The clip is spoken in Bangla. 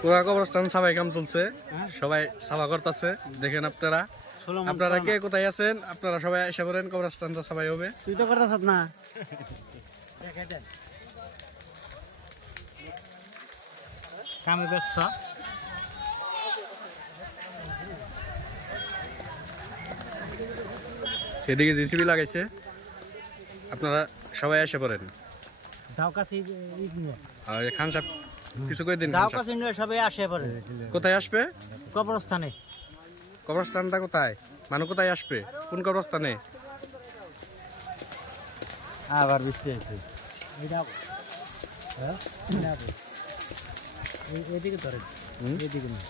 পুরা কবরস্থান সাফাই কাম চলছে, সবাই সাফা করতেছে। দেখেন আপনারা, আপনারা কে কোথায় আছেন, আপনারা সবাই এসে পড়েন, কবরস্থানটা সাফাই হবে। তুই তো করতেছ না কামে ব্যস্ত। সেদিকে জিসিবি লাগাইছে, আপনারা সবাই এসে পড়েন। আর খান সাহেব কিছু কই দিন। সবাই আসে পড়ে। কোথায় আসবে? কবরস্থানে। কবরস্থানটা কোথায়? মানুষ কোথায় আসবে? কোন কবরস্থানে? আবার বৃষ্টি হয়েছে। এদিকে ধরেন, এদিকে না।